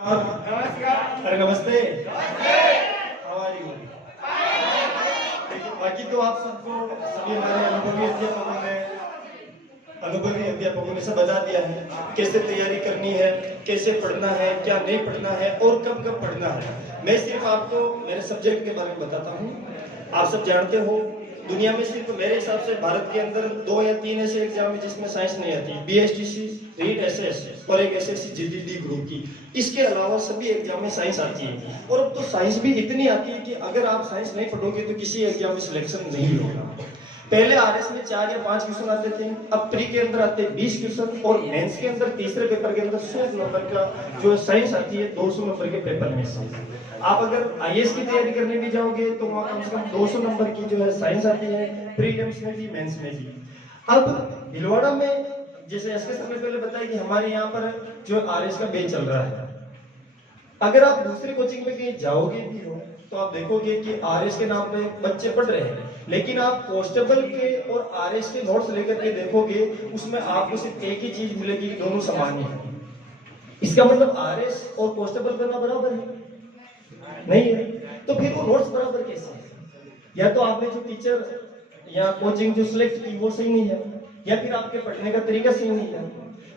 अरे नमस्ते। How are you? बाकी तो आप सबको सभी हमारे अनुभवी अध्यापकों ने सब बता दिया है कैसे तैयारी करनी है, कैसे पढ़ना है, क्या नहीं पढ़ना है और कब कब पढ़ना है। मैं सिर्फ आपको मेरे सब्जेक्ट के बारे में बताता हूँ। आप सब जानते हो दुनिया में सिर्फ मेरे हिसाब से भारत के अंदर 2 या 3 ऐसे एग्जाम है जिसमें साइंस नहीं आती। बीएसटीसी, रीट एसएस और एक एसएससी जीडीडी ग्रुप की। इसके अलावा सभी एग्जाम में साइंस आती है और अब तो साइंस भी इतनी आती है कि अगर आप साइंस नहीं पढ़ोगे तो किसी एग्जाम में सिलेक्शन नहीं होगा। पहले आरएस में 4 या 5 क्वेश्चन आते थे, अब प्री के अंदर आते 20 क्वेश्चन और मेंस के अंदर तीसरे पेपर के अंदर 100 नंबर का जो साइंस आती है 200 नंबर के पेपर में से। आप अगर आईएएस की तैयारी करने भी जाओगे तो वहां कम से कम 200 नंबर की जो है साइंस आती है, प्रीलिम्स में भी मेंस में भी। अब भिलवाड़ा में जैसे एसके सर ने पहले बताया कि हमारे यहाँ पर जो आरएस का बैच चल रहा है, अगर आप दूसरी कोचिंग में कहीं जाओगे भी हो तो आप देखोगे कि आरएस के नाम पे बच्चे पढ़ रहे हैं, लेकिन आप कांस्टेबल के और आरएस के नोट्स लेकर के देखोगे उसमें आपको सिर्फ एक ही चीज मिलेगी, दोनों समान है। इसका मतलब आरएस और कांस्टेबल करना बराबर है नहीं है, तो फिर वो नोट्स बराबर कैसे है? या तो आपने जो टीचर या कोचिंग जो सिलेक्ट की वो सही नहीं है, या फिर आपके पढ़ने का तरीका सही नहीं है।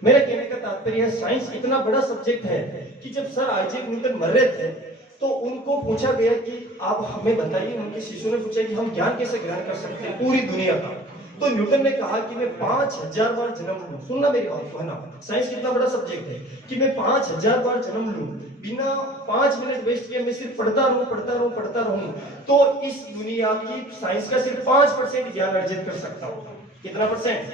मेरा कहने का तात्पर्य है साइंस इतना बड़ा सब्जेक्ट है कि जब सर आइजैक न्यूटन मर रहे थे तो उनको पूछा गया कि आप हमें बताइए, उनके शिष्यों ने पूछा कि हम ज्ञान कैसे ग्रहण कर सकते हैं पूरी दुनिया का। तो न्यूटन ने कहा कि मैं 5000 बार जन्म लूं। सुनना मेरी बात को, है ना, साइंस कितना बड़ा सब्जेक्ट है कि मैं 5000 बार जन्म लूं, बिना 5 मिनट वेस्ट किए मैं सिर्फ पढ़ता रहूं तो इस दुनिया की साइंस का सिर्फ 5% ज्ञान अर्जित कर सकता हूं। कितना परसेंट?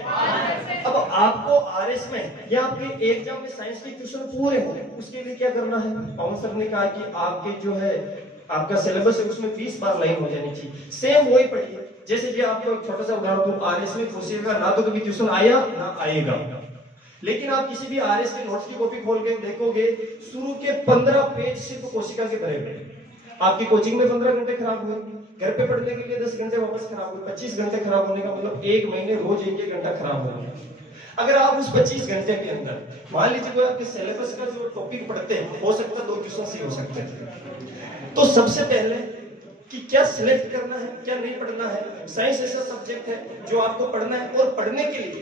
अब आपको आरएस में या आपके एग्जाम में साइंस के क्वेश्चन पूरे होंगे, उसके लिए क्या करना है? पवन सर ने कहा कि आपके जो है आपका सिलेबस है उसमें 20 बार लाइन हो जानी चाहिए। सेम वही पढ़िए। जैसे कि आपको एक छोटा सा उदाहरण दूं, आरएस में पूछिएगा ना तो कभी क्वेश्चन आया ना आएगा, लेकिन आप किसी भी आरएस के नोट्स की कॉपी खोल के देखोगे शुरू के 15 पेज सिर्फ कोशिका के भरे हुए। आपकी कोचिंग में 15 घंटे खराब हुए, घर पे पढ़ने के लिए 10 घंटे वापस खराब हुए, 25 घंटे खराब होने का मतलब 1 महीने रोज 1 घंटा खराब हो गया। अगर आप उस 25 घंटे के अंदर मान लीजिए कोई आपके सिलेबस का जो टॉपिक पढ़ते हैं, हो सकता है 2 क्वेश्चन से हो सकते हैं। तो सबसे पहले कि क्या सिलेक्ट करना है, क्या नहीं पढ़ना है। साइंस ऐसा सब्जेक्ट है जो आपको पढ़ना है, और पढ़ने के लिए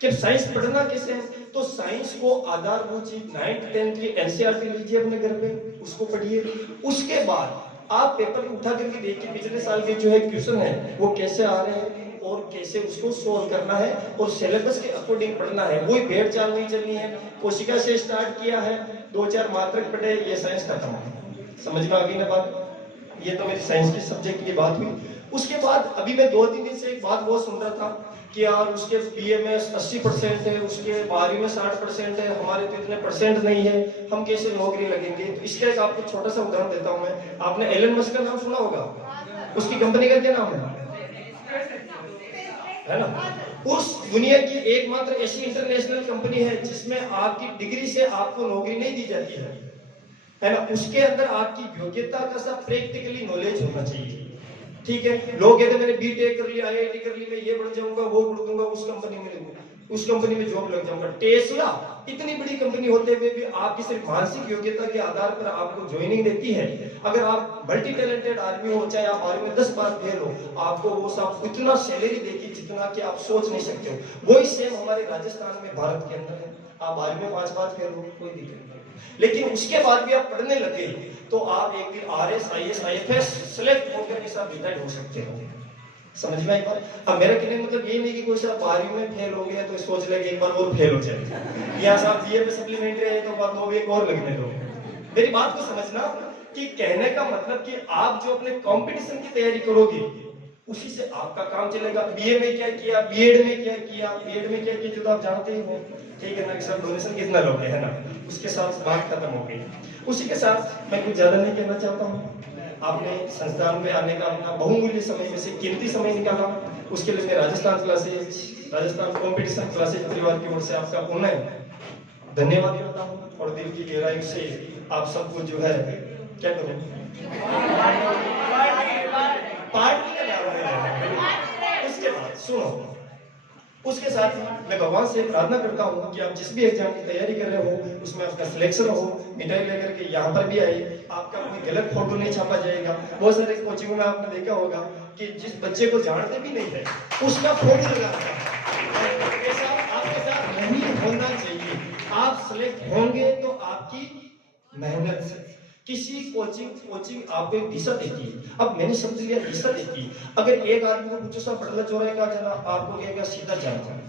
कि साइंस पढ़ना कैसे है, तो साइंस को आधारभूत चीज 9th 10th की एनसीईआरटी लीजिए अपने घर पे, उसको पढ़िए। उसके बाद आप पेपर उठा करके देखिए पिछले साल के जो है क्वेश्चन है वो कैसे आ रहे हैं और कैसे उसको सोल्व करना है, और सिलेबस के अकॉर्डिंग पढ़ना है। वही भेड़ चाल नहीं चलनी है। कोशिका से स्टार्ट किया है, 2-4 मात्रक पढ़े, ये साइंस खत्म है। समझ में आ गई ना बात? ये तो मेरी साइंस के सब्जेक्ट की बात हुई। उसके बाद अभी मैं 2-3 दिन से एक बात बहुत सुन रहा था कि यार उसके बीए में 80% है, उसके 12वीं में 60% है, हमारे तो इतने परसेंट नहीं है, हम कैसे नौकरी लगेंगे। तो इसका एक आपको छोटा सा उदाहरण देता हूं मैं। आपने एलन मस्क का नाम सुना होगा, उसकी कंपनी का क्या नाम है ना? उस दुनिया की एकमात्र ऐसी इंटरनेशनल कंपनी है जिसमें आपकी डिग्री से आपको नौकरी नहीं दी जाती है ना? उसके अंदर आपकी योग्यता का सब प्रैक्टिकली नॉलेज होना चाहिए। ठीक है, लोग कहते मैंने बीटेक कर लिया, आईआईटी कर ली, मैं ये बढ़ जाऊंगा, वो बढ़ दूंगा, उस कंपनी में जॉब लग जाऊंगा। टेस्ला इतनी बड़ी कंपनी होते हुए भी आपकी सिर्फ मानसिक योग्यता के आधार पर आपको ज्वाइनिंग देती है। अगर आप मल्टी टैलेंटेड आदमी हो, चाहे आप बारहवीं में 10 बार फेल हो, आपको वो सब इतना सैलरी देगी जितना कि आप सोच नहीं सकते हो। वही सेम हमारे राजस्थान में भारत के अंदर है। आप बारहवीं में 5 बार फेल हो, कोई दिक्कत नहीं, लेकिन उसके बाद भी आप पढ़ने लगे तो आप एक दिन आरएस, आईएएस, आईएफएस सेलेक्ट होकर के साथ रिटायर्ड हो सकते हो। समझ में आई बात? अब मेरा कहने मतलब ये नहीं कि कोई साहब 12वीं में फेल हो गया तो सोच ले एक बार और फेल हो जाए, या साहब बीए में सप्लीमेंट्री है तो बाद में एक और लगने दो। मेरी बात को समझना कि कहने का मतलब कि आप जो अपने कंपटीशन की तैयारी करोगे उसी से आपका काम चलेगा। बीए में क्या किया, बीएड में क्या किया, बीएड में क्या किया जो तो आप जानते ही हो, ठीक है ना? सर डोनेशन कितना लोगे, है ना? उसके साथ बात खत्म हो गई। उसी के साथ मैं कुछ ज्यादा नहीं कहना चाहता हूँ। आपने संस्थान में आने का अपना बहुमूल्य समय में से कीमती समय निकाला, उसके लिए मैं राजस्थान कॉम्पिटिशन क्लासेज परिवार की ओर से आपका पुनः धन्यवाद करता हूँ, और दिल की गहराई से आप सबको जो है क्या करूँ, पार्टी का नाम। उसके बाद सुनो, उसके साथ मैं भगवान से प्रार्थना करता हूँ कि आप जिस भी एग्जाम की तैयारी कर रहे हो उसमें आपका सिलेक्शन हो, मिठाई लेकर के यहाँ पर भी आइए, आपका कोई गलत फोटो नहीं छापा जाएगा। बहुत सारे कोचिंगों में आपने देखा होगा कि जिस बच्चे को जानते भी नहीं थे उसका फोटो लगा था। ऐसा आपके साथ नहीं होना चाहिए। आप सिलेक्ट होंगे तो आपकी मेहनत से। किसी कोचिंग आपको एक दिशा देती है। अब मैंने समझ लिया दिशा देती है। अगर एक आदमी को पूछो साहब बड़ला चौराहे कहाँ जाना, आपको कहेगा सीधा जाना।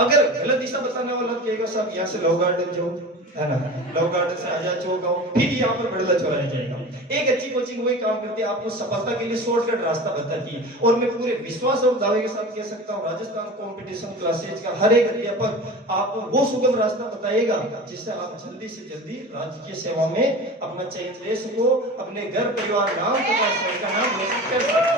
अगर गलत दिशा बताने वाला कहेगा साहब यहाँ से लव गार्डन जाओ, है ना, लव गार्डन से आजाद चौक आओ, फिर यहाँ पर बड़ला चौराहे जाएगा। एक अच्छी कोचिंग वही काम करती है, आपको सफलता के लिए शॉर्टकट रास्ता बताती है। और मैं पूरे विश्वास और दावे के साथ कह सकता हूँ, राजस्थान कंपटीशन क्लासेज का हर एक अध्यापक आपको वो सुगम रास्ता बताएगा जिससे आप जल्दी से जल्दी राजकीय सेवा में अपना चयन ले सको, अपने घर परिवार नाम कमा सको, नाम रोशन कर सको।